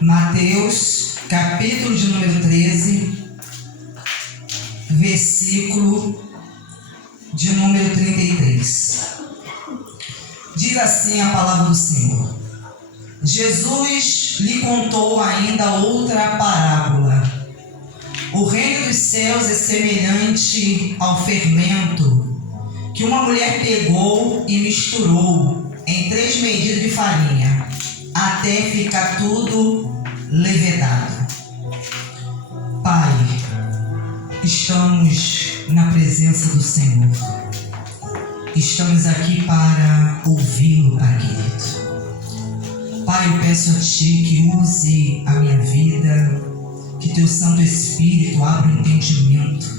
Mateus, capítulo de número 13, versículo de número 33. Diz assim a palavra do Senhor: Jesus lhe contou ainda outra parábola. O reino dos céus é semelhante ao fermento que uma mulher pegou e misturou em 3 medidas de farinha, até ficar tudo levedado. Pai, estamos na presença do Senhor. Estamos aqui para ouvi-lo, Pai querido. Pai, eu peço a Ti que use a minha vida, que Teu Santo Espírito abra o entendimento.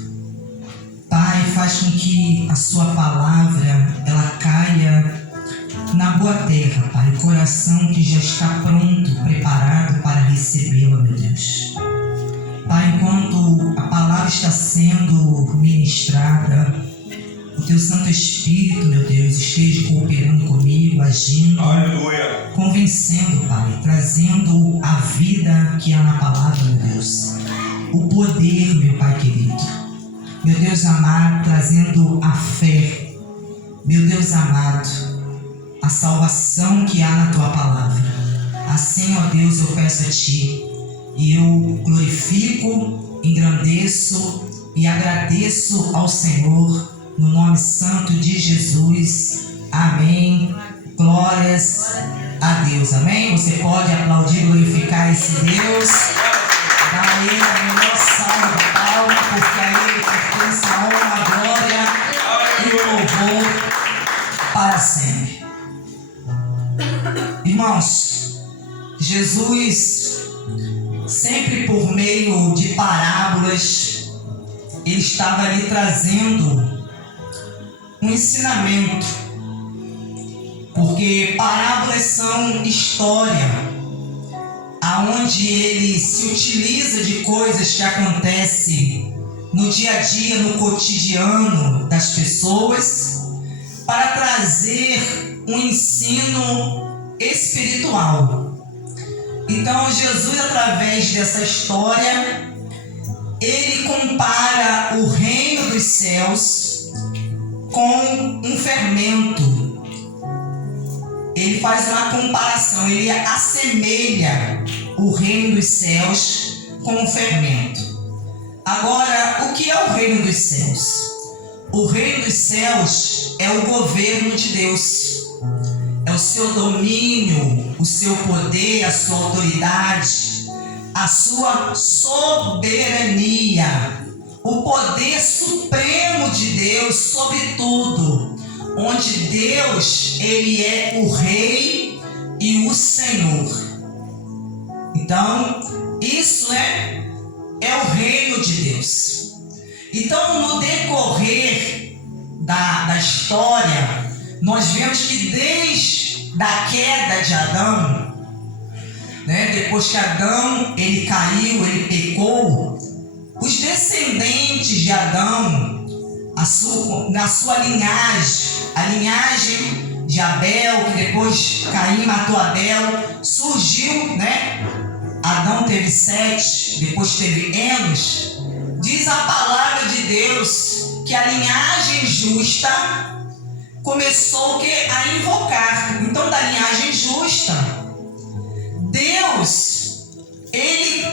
Pai, faz com que a Sua palavra, ela caia na boa terra, Pai, coração que já está pronto, preparado para recebê-la, meu Deus. Pai, enquanto a palavra está sendo ministrada, o Teu Santo Espírito, meu Deus, esteja cooperando comigo, agindo, aleluia, convencendo, Pai, trazendo a vida que há na palavra, meu Deus. O poder, meu Pai querido. Meu Deus amado, trazendo a fé. Meu Deus amado, a salvação que há na Tua palavra. Assim, ó Deus, eu peço a Ti, e eu glorifico, engrandeço e agradeço ao Senhor, no nome santo de Jesus. Amém. Glórias a Deus. Amém. Você pode aplaudir, glorificar esse Deus. Dá a Ele a melhor salva de palma, porque a Ele pertence a honra, a glória e o louvor para sempre. Irmãos, Jesus, sempre por meio de parábolas, Ele estava ali trazendo um ensinamento, porque parábolas são história, aonde ele se utiliza de coisas que acontecem no dia a dia, no cotidiano das pessoas, para trazer um ensino espiritual. Então Jesus, através dessa história, ele compara o reino dos céus com um fermento. Ele faz uma comparação, ele assemelha o reino dos céus com um fermento. Agora, o que é o reino dos céus? O reino dos céus é o governo de Deus, é o seu domínio, o seu poder, a sua autoridade, a sua soberania, o poder supremo de Deus sobre tudo, onde Deus, Ele é o Rei e o Senhor. Então, isso é o reino de Deus. Então, no decorrer da história, nós vemos que desde a queda de Adão, depois que Adão ele caiu, ele pecou, os descendentes de Adão, na sua linhagem, a linhagem de Abel, que depois Caim matou Abel, surgiu, Adão teve 7, depois teve Enos. Diz a palavra de Deus que a linhagem justa começou a invocar. Então, da linhagem justa, Deus, Ele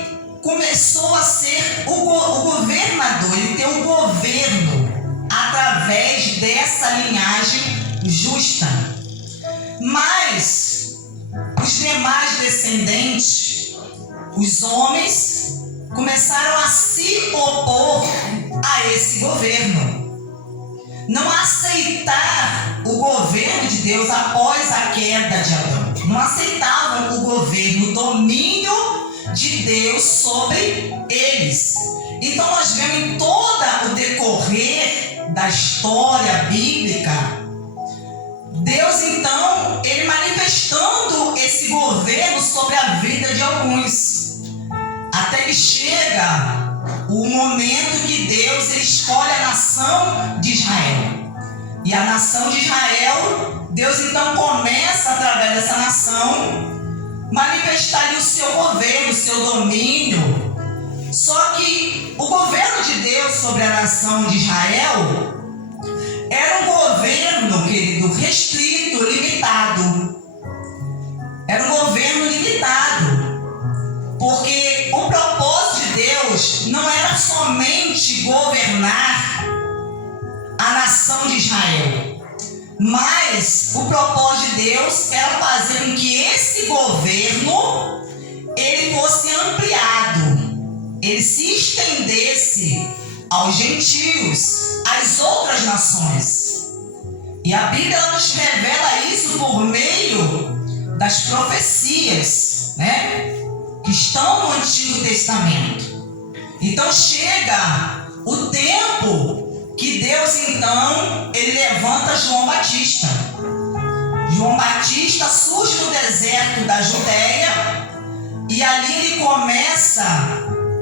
começou a ser o governador, Ele tem um governo através dessa linhagem justa. Mas os demais descendentes, os homens, começaram a se opor a esse governo, não aceitar o governo de Deus após a queda de Adão, não aceitavam o governo, o domínio de Deus sobre eles. Então nós vemos em todo o decorrer da história bíblica, Deus então, Ele manifestando esse governo sobre a vida de alguns, até que chega o momento que Deus ele escolhe a nação de Israel. E a nação de Israel, Deus então começa através dessa nação manifestar o seu governo seu domínio. Só que o governo de Deus sobre a nação de Israel era um governo, querido, restrito, limitado. Era um governo limitado, porque o propósito de Deus não era somente governar a nação de Israel, mas o propósito de Deus era fazer com que esse governo ele fosse ampliado, ele se estendesse aos gentios, às outras nações. E a Bíblia nos revela isso por meio das profecias, né, que estão no Antigo Testamento. Então chega o tempo que Deus então ele levanta João Batista. João Batista surge no deserto da Judéia e ali ele começa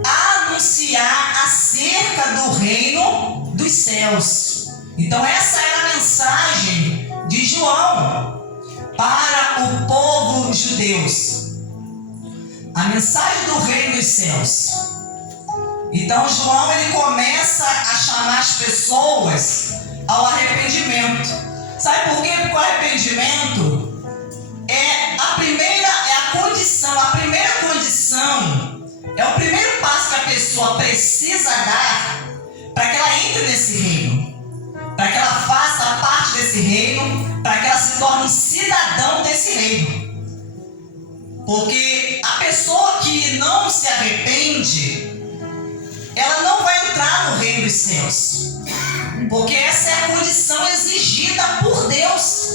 a anunciar acerca do reino dos céus. Então essa era a mensagem de João para o povo judeu, a mensagem do reino dos céus. Então João ele começa a chamar as pessoas ao arrependimento. Sabe por quê? Porque o arrependimento é a primeira condição, é o primeiro passo que a pessoa precisa dar para que ela entre nesse reino, para que ela faça parte desse reino, para que ela se torne um cidadão desse reino. Porque a pessoa que não se arrepende, ela não vai entrar no reino dos céus. Porque essa é a condição exigida por Deus,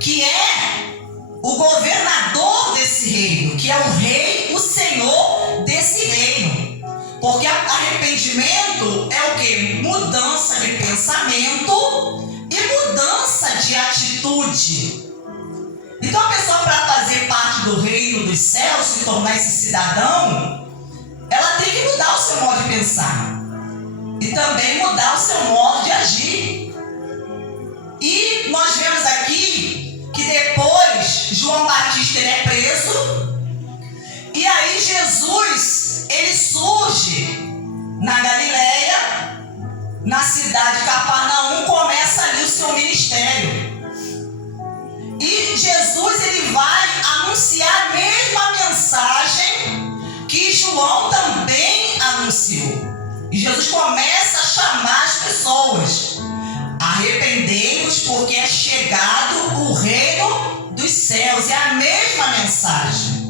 que é o governador desse reino, que é o rei, o senhor desse reino. Porque arrependimento é o quê? Mudança de pensamento e mudança de atitude. Então a pessoa, para fazer parte do reino dos céus, se tornar esse cidadão, ela tem que mudar o seu modo de pensar e também mudar o seu modo de agir. E nós vemos aqui que depois João Batista ele é preso, e aí Jesus ele surge na Galileia, na cidade de Cafarnaum, começa ali o seu ministério. E Jesus ele vai anunciar a mesma mensagem que João também anunciou. E Jesus começa a chamar as pessoas: arrependei-vos, porque é chegado o reino dos céus. É a mesma mensagem.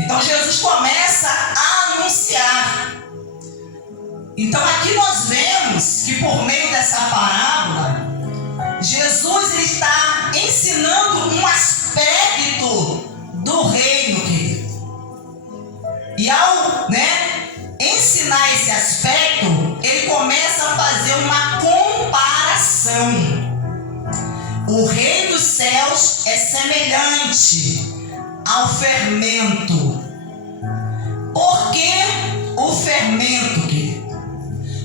Então Jesus começa a anunciar. Então aqui nós vemos que por meio dessa parábola, Jesus ele está ensinando um aspecto do reino, querido. E ao ensinar esse aspecto, ele começa a fazer uma comparação. O reino dos céus é semelhante ao fermento. Por que o fermento, querido?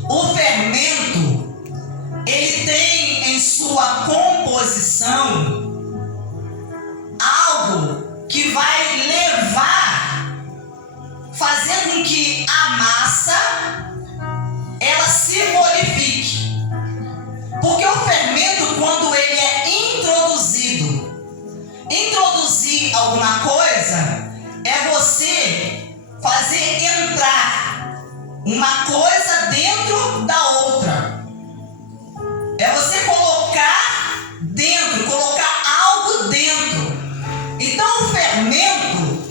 O fermento, ele tem em sua composição algo que vai levar, fazendo com que a massa ela se modifique. Porque o fermento, quando ele é introduzir alguma coisa, é você fazer entrar uma coisa dentro da outra. É você colocar algo dentro. Então o fermento,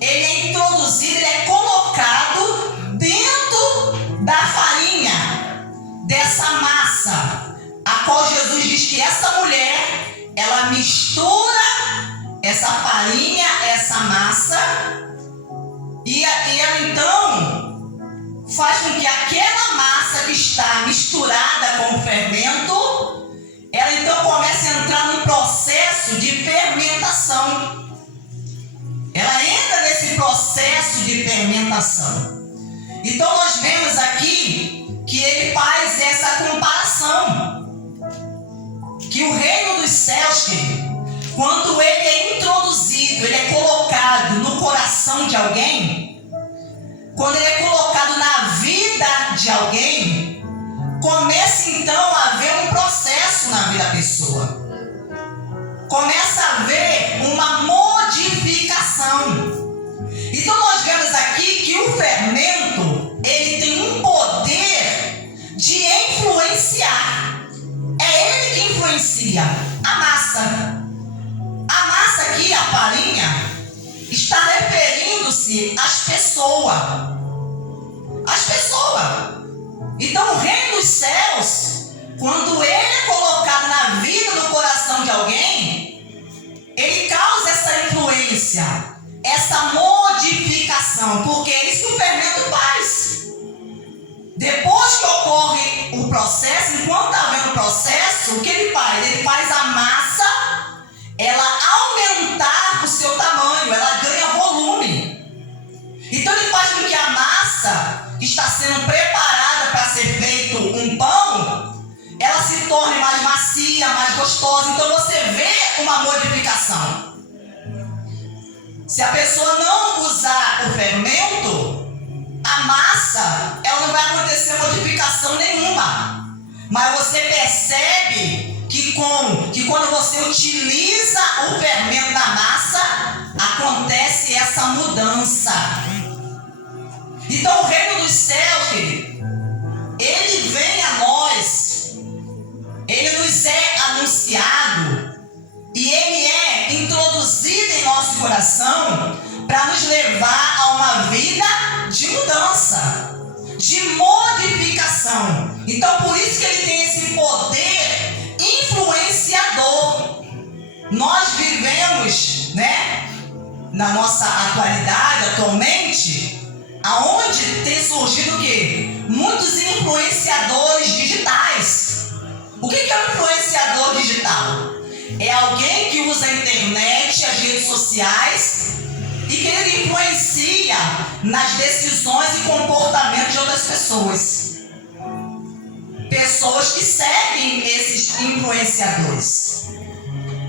ele é introduzido, ele é colocado dentro da farinha, dessa massa, a qual Jesus diz que essa mulher, ela mistura essa farinha, essa massa, e ela então faz com que aquela massa que está misturada com o fermento, ela então comece a entrar num processo de fermentação. Ela entra nesse processo de fermentação. Então nós vemos aqui que ele faz essa comparação, que o reino dos céus, querido, quando ele é introduzido fermento ele é colocado no coração de alguém, quando ele é colocado na vida de alguém, começa então a haver um processo na vida da pessoa. Começa a haver uma modificação. Então nós vemos aqui que o fermento, ele tem um poder de influenciar. É ele que influencia a massa. A massa aqui, a farinha, está referindo-se às pessoas. As pessoas. Então o reino dos céus, quando ele é colocado na vida, no coração de alguém, ele causa essa influência, essa modificação, porque é isso que o fermento faz. Depois que ocorre o processo, enquanto está havendo o processo, o que ele faz? Ele faz a massa, ela aumentar o seu tamanho, ela ganha volume. Então ele faz com que a massa que está sendo preparada para ser feito um pão, ela se torne mais macia, mais gostosa. Então você vê uma modificação. Se a pessoa não usar o fermento, a massa, ela não vai acontecer modificação nenhuma. Mas você percebe que quando você utiliza o fermento da massa, acontece essa mudança. Então o reino dos céus, querido, ele vem a nós, ele nos é anunciado e ele é introduzido em nosso coração para nos levar a uma vida de mudança, de modificação. Então por isso que ele tem esse poder influenciador. Nós vivemos, na nossa atualmente, aonde tem surgido o quê? Muitos influenciadores digitais. O que é um influenciador digital? É alguém que usa a internet, as redes sociais, e que ele influencia nas decisões e comportamentos de outras pessoas. Pessoas que seguem esses influenciadores.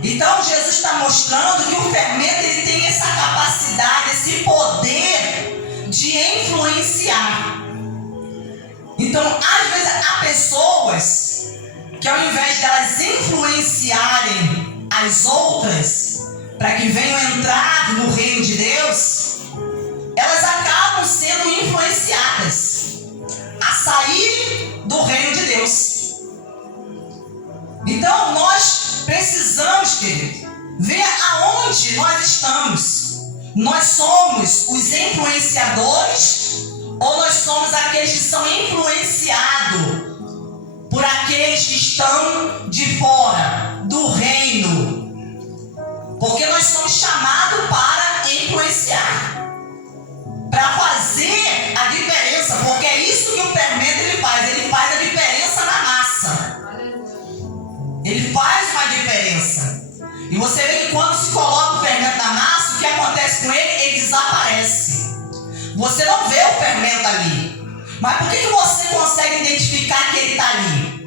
Então Jesus está mostrando que o fermento ele tem essa capacidade, esse poder de influenciar. Então às vezes há pessoas que ao invés de elas influenciarem as outras para que venham entrar no reino de Deus, elas acabam sendo influenciadas a sair do reino de Deus. Então nós precisamos, querido, ver aonde nós estamos. Nós somos os influenciadores ou nós somos aqueles que são influenciados por aqueles que estão de fora do reino? Porque nós somos chamados para influenciar, para fazer a diferença, porque é isso que o fermento ele faz a diferença na massa. Ele faz uma diferença. E você vê que quando se coloca o fermento na massa, o que acontece com ele? Ele desaparece. Você não vê o fermento ali. Mas por que você consegue identificar que ele está ali?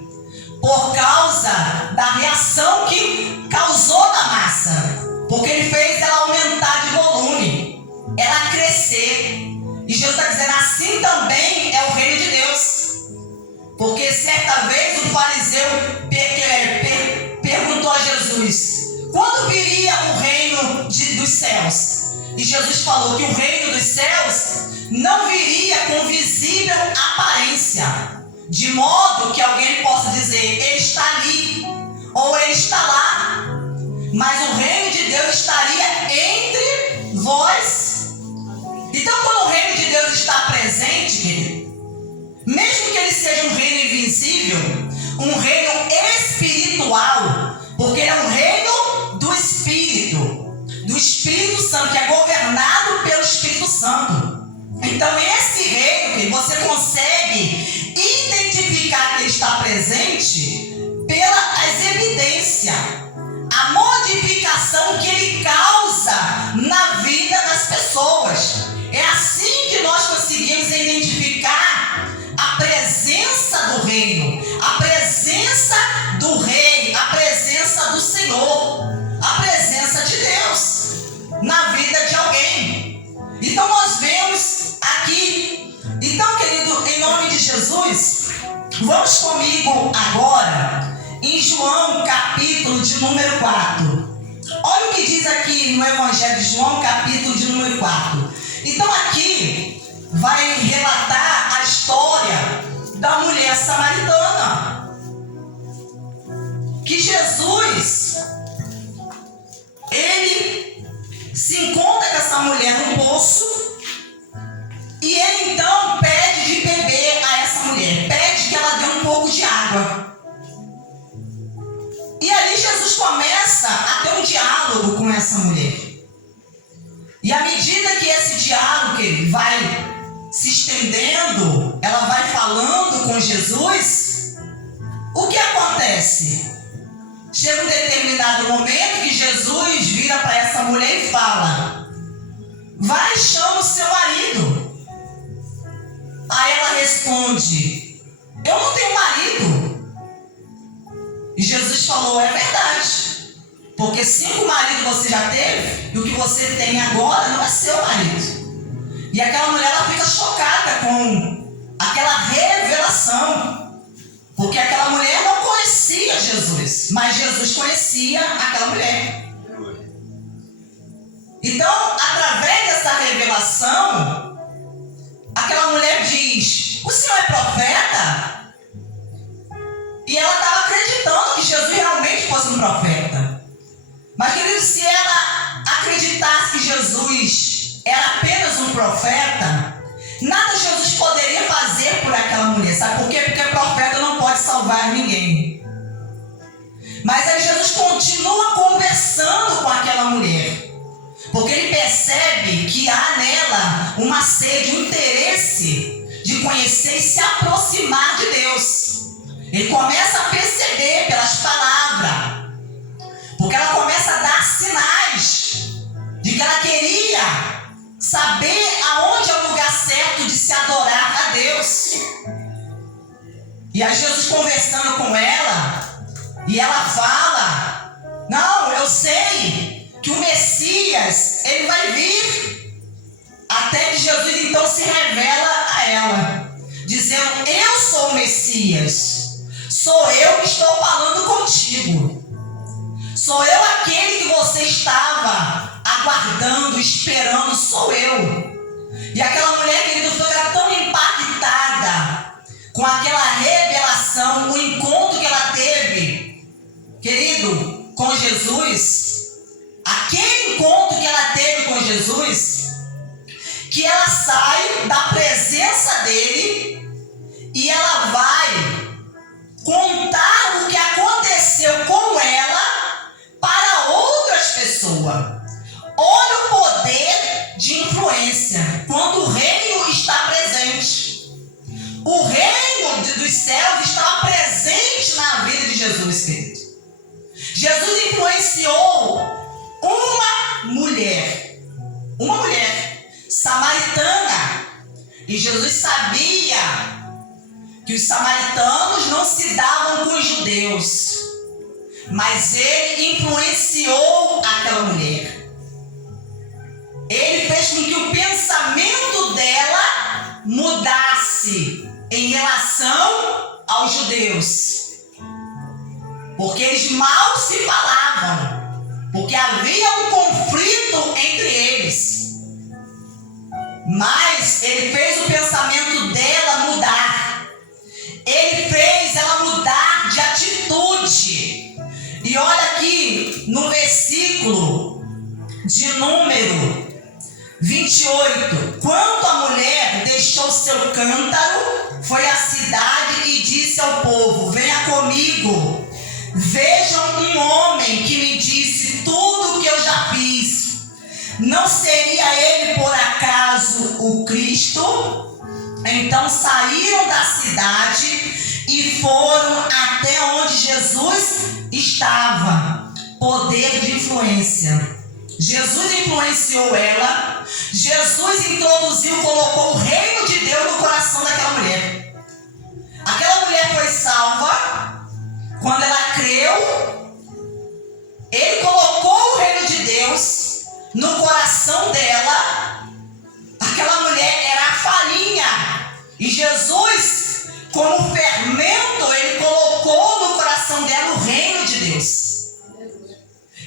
Por causa da reação que causou na massa. Porque ele fez ela aumentar de volume, ela crescer. E Jesus está dizendo, assim também é o reino de Deus. Porque certa vez o fariseu perguntou a Jesus, quando viria o reino dos céus? E Jesus falou que o reino dos céus não viria com visível aparência, de modo que alguém possa dizer, ele está ali, ou ele está lá. Mas o reino de Deus estaria entre vós. Então quando o reino de Deus está presente, querido, mesmo que ele seja um reino invisível, um reino espiritual, porque ele é um reino do Espírito Santo, que é governado pelo Espírito Santo. Então esse reino, que você consegue identificar que ele está presente pelas evidências, a modificação que ele causa na vida das pessoas. É assim que nós conseguimos identificar a presença do reino, a presença do rei, a presença do Senhor, a presença de Deus na Vamos comigo agora em João, capítulo de número 4. Olha o que diz aqui no Evangelho de João, capítulo de número 4. Então aqui vai relatar a história da mulher samaritana. Que Jesus, ele se encontra com essa mulher no poço e ele então pede de beber a essa mulher, pede que ela dê um pouco de água. E ali Jesus começa a ter um diálogo com essa mulher. E à medida que esse diálogo ele vai se estendendo, ela vai falando com Jesus, o que acontece? Chega um determinado momento que Jesus vira para essa mulher e fala: vai, chama o seu marido. Aí ela responde: eu não tenho marido. E Jesus falou: é verdade, porque 5 maridos você já teve, e o que você tem agora não é seu marido. E aquela mulher ela fica chocada com aquela revelação, porque aquela mulher não conhecia Jesus, mas Jesus conhecia aquela mulher. Então, através dessa revelação, aquela mulher diz: o senhor é profeta? E ela estava acreditando que Jesus realmente fosse um profeta. Mas, querido, se ela acreditasse que Jesus era apenas um profeta, nada Jesus poderia fazer por aquela mulher. Sabe por quê? Porque profeta não pode salvar ninguém. Mas aí Jesus continua conversando com aquela mulher, porque ele percebe que há nela uma sede, um interesse de conhecer e se aproximar de Deus. Ele começa a perceber pelas palavras, porque ela começa a dar sinais de que ela queria saber aonde é o lugar certo de se adorar a Deus. E aí Jesus conversando com ela, e ela fala: não, eu sei que o Messias, ele vai vir. Até que Jesus então se revela a ela, dizendo: eu sou o Messias. Sou eu que estou falando contigo. Sou eu aquele que você estava aguardando, esperando. Sou eu. E aquela mulher, querido, foi tão impactada com aquela revelação, o encontro que ela teve, querido, com Jesus. Aquele encontro que ela teve com Jesus, que ela sai da presença dele e ela vai contar o que aconteceu com ela para outras pessoas. Olha o poder de influência quando o reino está presente. O reino dos céus estava presente na vida de Jesus, querido. Jesus influenciou uma mulher samaritana, e Jesus sabia que os samaritanos não se davam com os judeus, mas ele influenciou aquela mulher. Ele fez com que o pensamento dela mudasse em relação aos judeus, porque eles mal se falavam, porque havia um conflito entre eles. Mas ele fez o pensamento dela mudar. Ele fez ela mudar de atitude. E olha aqui no versículo de número 28. Quando a mulher deixou seu cântaro, foi à cidade e disse ao povo: venha comigo, vejam um homem que me disse tudo o que eu já fiz. Não seria ele por acaso o Cristo? Então saíram da cidade e foram até onde Jesus estava. Poder de influência. Jesus influenciou ela. Jesus introduziu, colocou o reino de Deus no coração daquela mulher. Aquela mulher foi salva quando ela creu. Ele colocou o reino de Deus no coração dela. Aquela mulher era a farinha, e Jesus, como fermento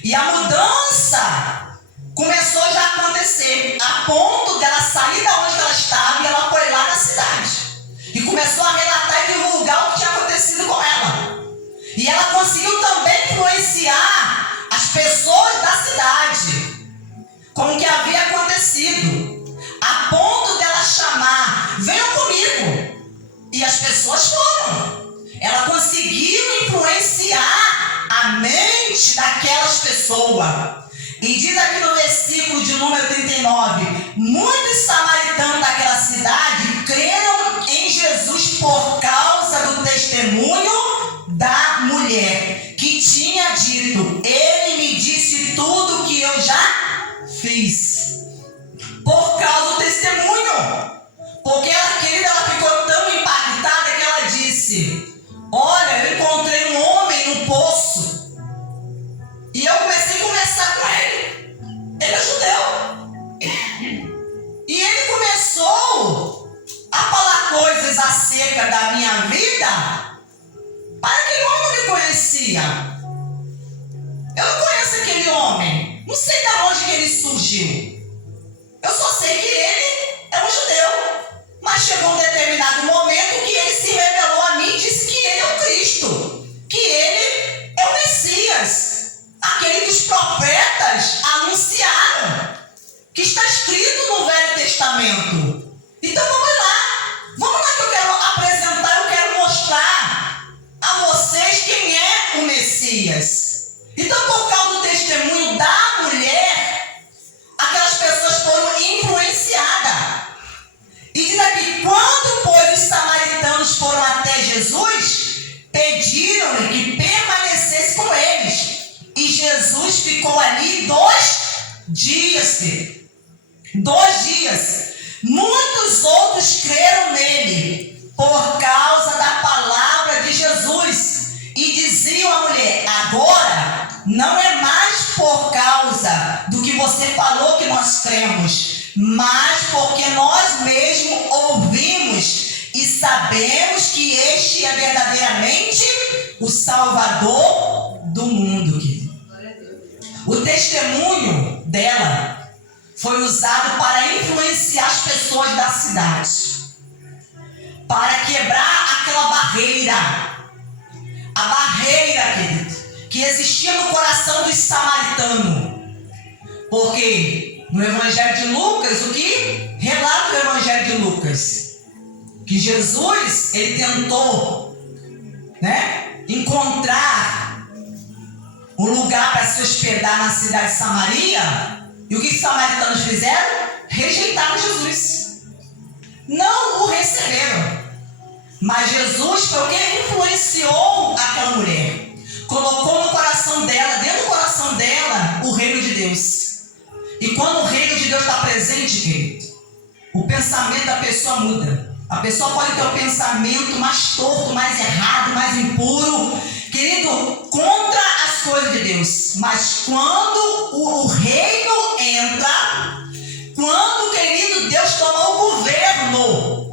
E a mudança começou já a acontecer, a ponto dela sair da onde ela estava e ela foi lá na cidade. E começou a relatar e divulgar o que tinha acontecido com ela. E ela conseguiu também influenciar as pessoas da cidade com o que havia acontecido, a ponto dela chamar: venham comigo. E as pessoas foram. Ela conseguiu influenciar a mente daquelas pessoas. E diz aqui no versículo de número 39, muitos samaritanos daquela cidade creram em Jesus por causa do testemunho da mulher, que tinha dito: ele me disse tudo que eu já fiz. Por causa do testemunho. Porque ela, querida, ela ficou tão impactada que ela disse: olha, eu encontrei um homem no poço. E eu comecei a conversar com ele. Ele é judeu. E ele começou a falar coisas acerca da minha vida para que o homem me conhecia. Eu não conheço aquele homem. Não sei de onde que ele surgiu. Eu só sei que ele é um judeu. Mas chegou um determinado momento que ele se revelou a mim e disse que ele é o Cristo. Que ele é o Messias. Aquele que os profetas anunciaram, que está escrito no Velho Testamento. Então vamos lá que eu quero apresentar, eu quero mostrar a vocês quem é o Messias. Então, por causa do testemunho da mulher, aquelas pessoas foram influenciadas. E diz aqui: quando, pois, os samaritanos foram até Jesus, pediram-lhe que permanecesse com eles. E Jesus ficou ali 2 dias, filho. 2 dias. Muitos outros creram nele por causa da palavra de Jesus. E diziam à mulher: agora não é mais por causa do que você falou que nós cremos, mas porque nós mesmos ouvimos e sabemos que este é verdadeiramente o Salvador do mundo, querido. O testemunho dela foi usado para influenciar as pessoas da cidade, para quebrar aquela barreira, a barreira, querido, que existia no coração dos samaritanos. Porque no Evangelho de Lucas, o que relata o Evangelho de Lucas? Que Jesus, ele tentou, encontrar um lugar para se hospedar na cidade de Samaria. E o que os samaritanos fizeram? Rejeitaram Jesus. Não o receberam. Mas Jesus foi o que influenciou aquela mulher. Colocou no coração dela, dentro do coração dela, o reino de Deus. E quando o reino de Deus está presente, querido, o pensamento da pessoa muda. A pessoa pode ter o pensamento mais torto, mais errado, mais impuro, querido, contra as coisas de Deus. Mas quando o reino entra, quando, querido, Deus toma o governo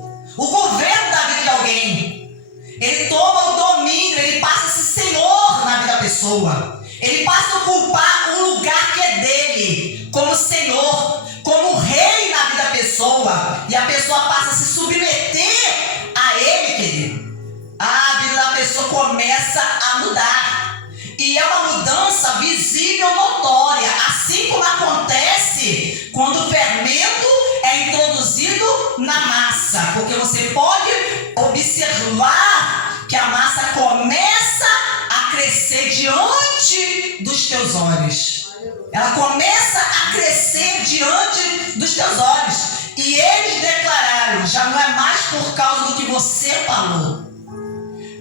da vida de alguém, ele toma o domínio, ele passa a ser Senhor na vida da pessoa. Ele passa a ocupar um lugar que é dele, como Senhor, como Rei na vida da pessoa. E a pessoa passa a se submeter a ele, querido. A vida da pessoa começa a mudar. E é uma mudança visível, notória. Assim como acontece quando o fermento é introduzido na massa. Porque você pode observar que a massa começa a crescer diante dos teus olhos. Ela começa a crescer diante dos teus olhos. E eles declararam: já não é mais por causa do que você falou,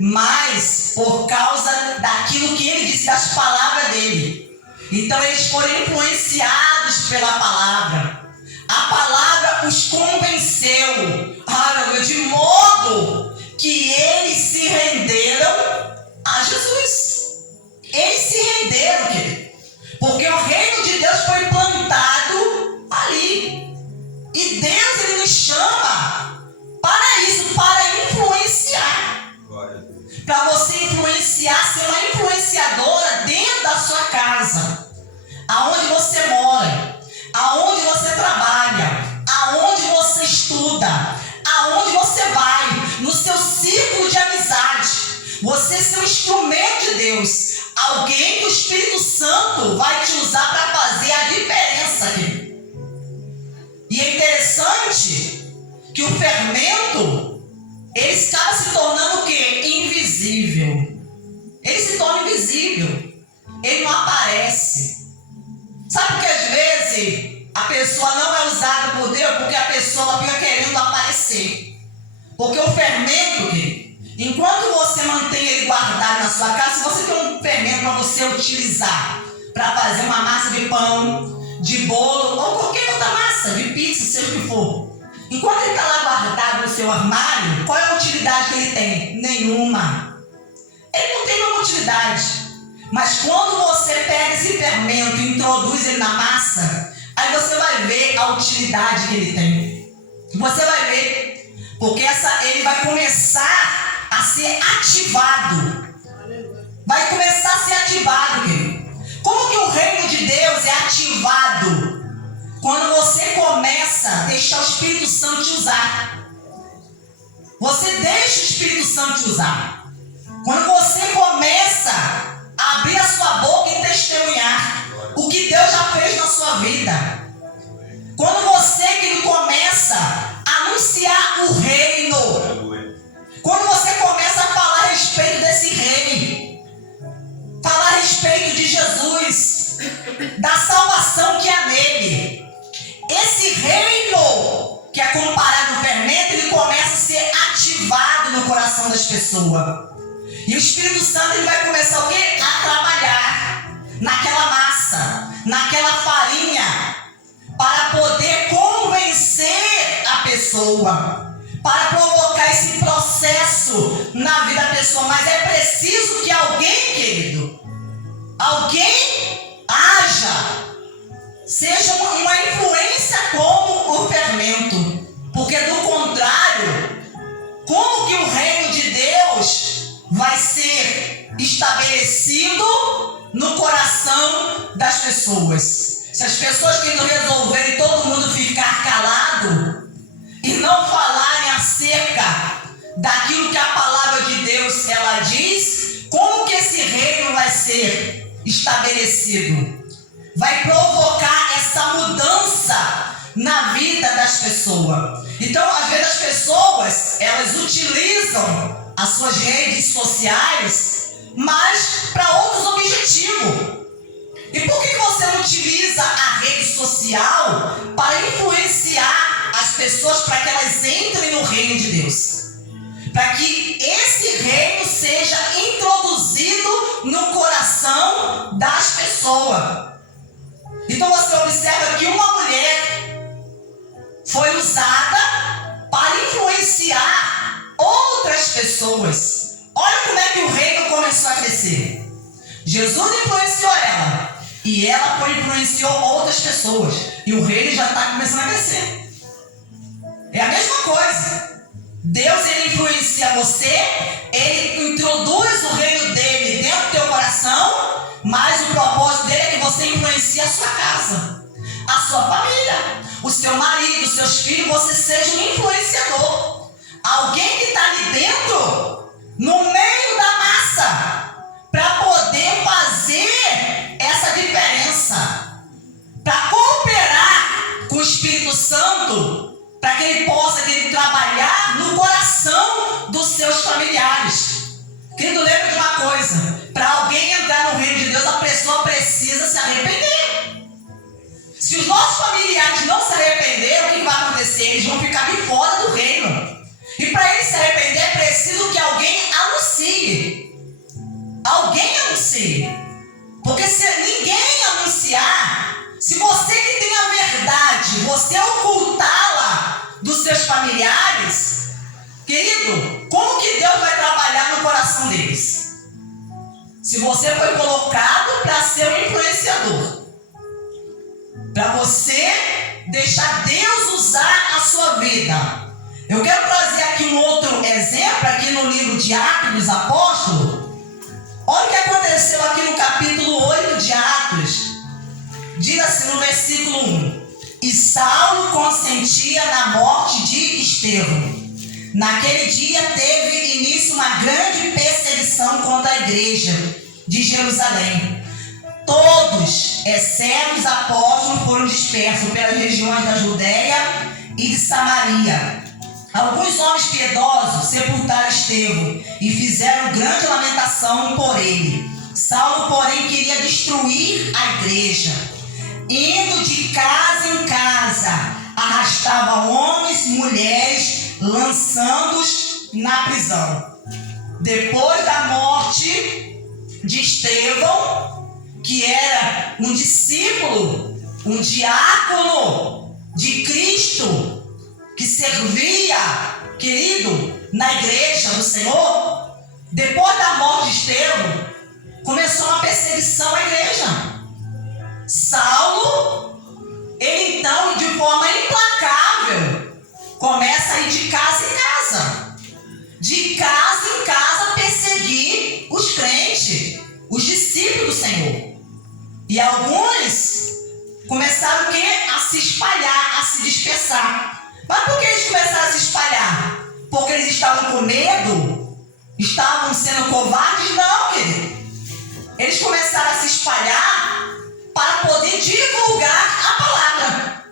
mas por causa daquilo que ele disse, das palavras dele. Então eles foram influenciados pela palavra. A palavra os convenceu, de modo que eles se renderam a Jesus. Eles se renderam, querido, porque o reino de Deus foi plantado ali. E Deus, ele nos chama para isso, para influenciar. Para você influenciar, ser uma influenciadora dentro da sua casa. que o fermento, ele acaba se tornando o quê? Invisível. Ele se torna invisível. Ele não aparece. Sabe que às vezes a pessoa não é usada por Deus porque a pessoa fica querendo aparecer. Porque o fermento, querido, enquanto você mantém ele guardado na sua casa, se você tem um fermento para você utilizar para fazer uma massa de pão, de bolo ou qualquer outra massa, de pizza, seja o que for. Enquanto ele está lá guardado no seu armário, qual é a utilidade que ele tem? Nenhuma. Ele não tem nenhuma utilidade. Mas quando você pega esse fermento e introduz ele na massa, aí você vai ver a utilidade que ele tem. Você vai ver. Porque ele vai começar a ser ativado. Vai começar a ser ativado, querido. Como que o reino de Deus é ativado? Quando você começa a deixar o Espírito Santo te usar. Você deixa o Espírito Santo te usar. Quando você começa a abrir a sua boca e testemunhar o que Deus já fez na sua vida. Quando você que começa a anunciar o reino. Quando você começa a falar a respeito desse reino. Falar a respeito de Jesus. Da salvação que há nele. Esse reino que é comparado ao fermento, ele começa a ser ativado no coração das pessoas. E o Espírito Santo ele vai começar o quê? A trabalhar naquela massa, naquela farinha, para poder convencer a pessoa, para provocar esse processo na vida da pessoa. Mas é preciso que alguém, querido, alguém haja, seja uma influência como o fermento. Porque do contrário, como que o reino de Deus vai ser estabelecido no coração das pessoas? Se as pessoas que não resolverem todo mundo ficar calado e não falarem acerca daquilo que a palavra de Deus ela diz, como que esse reino vai ser estabelecido? Vai provocar essa mudança na vida das pessoas. Então, às vezes as pessoas, elas utilizam as suas redes sociais, mas para outros objetivos. E por que você não utiliza a rede social para influenciar as pessoas para que elas entrem no reino de Deus? Para que esse reino seja introduzido no coração das pessoas. Então você observa que uma mulher foi usada para influenciar outras pessoas. Olha como é que o reino começou a crescer. Jesus influenciou ela e ela influenciou outras pessoas. E o reino já está começando a crescer. É a mesma coisa. Deus ele influencia você, ele introduz o reino dele dentro do teu coração, mas o propósito dele é que você influencie a sua casa, a sua família, o seu marido, os seus filhos, você seja um influenciador. Alguém que está ali dentro, no meio da massa, para poder fazer essa diferença, para cooperar com o Espírito Santo, para que ele possa trabalhar no coração dos seus familiares. Querido, lembra de uma coisa: para alguém entrar no reino de Deus, a pessoa precisa se arrepender. Se os nossos familiares não se arrependerem, o que vai acontecer? Eles vão ficar de fora do reino. E para eles se arrepender, é preciso que alguém anuncie. Alguém anuncie. Porque se ninguém anunciar, se você que tem a verdade, você ocultá-la dos seus familiares, querido, como que Deus vai trabalhar no coração deles? Se você foi colocado para ser um influenciador, para você deixar Deus usar a sua vida. Eu quero trazer aqui um outro exemplo, aqui no livro de Atos dos Apóstolos. Olha o que aconteceu aqui no capítulo 8 de Atos. Diz assim no versículo 1: E Saulo consentia na morte de Estevão. Naquele dia teve início uma grande perseguição contra a igreja de Jerusalém. Todos, exceto os apóstolos, foram dispersos pelas regiões da Judéia e de Samaria. Alguns homens piedosos sepultaram Estevão e fizeram grande lamentação por ele. Saulo, porém, queria destruir a igreja. Indo de casa em casa, arrastava homens e mulheres, lançando-os na prisão. Depois da morte de Estevão, que era um discípulo, um diácono de Cristo, que servia, querido, na igreja do Senhor, depois da morte de Estevão, começou uma perseguição à igreja. Saulo, ele então, de forma implacável, começa a ir de casa em casa, perseguir os crentes, os discípulos do Senhor. E alguns começaram o quê? A se espalhar, a se dispersar. Mas por que eles começaram a se espalhar? Porque eles estavam com medo? Estavam sendo covardes? Não, querido. Eles começaram a se espalhar para poder divulgar a palavra.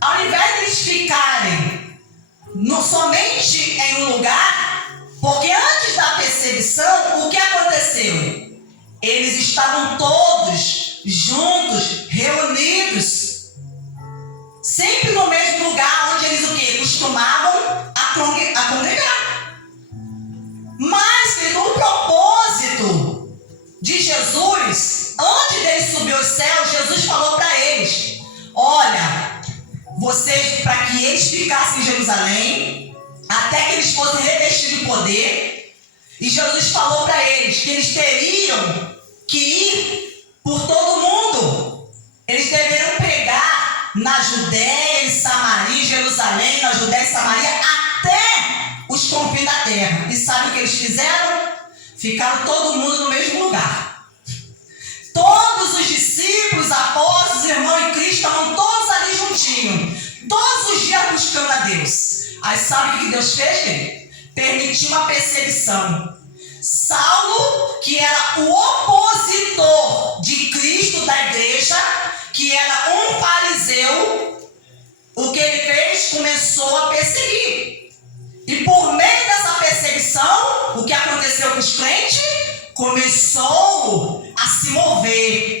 Ao invés de eles ficarem somente em um lugar, porque antes da perseguição, o que aconteceu? Eles estavam todos juntos, reunidos, sempre no mesmo lugar onde eles o quê? Costumavam a congregar. Mas o propósito de Jesus, antes dele subir aos céus, Jesus falou para eles: olha, vocês, para que eles ficassem em Jerusalém, até que eles fossem revestidos de poder, e Jesus falou para eles que eles teriam que ir por todo o mundo. Eles deveriam pregar na Judéia, em Samaria, em Jerusalém, na Judéia e Samaria, até os confins da terra. E sabe o que eles fizeram? Ficaram todo mundo no mesmo lugar. Todos os discípulos, apóstolos, irmãos em Cristo, estavam todos ali juntinhos, todos os dias buscando a Deus. Aí sabe o que Deus fez, querido? Permitiu uma perseguição. Saulo, que era o opositor de Cristo, da igreja, que era um fariseu, o que ele fez? Começou a perseguir. E por meio dessa perseguição, o que aconteceu com os crentes? Começou a se mover.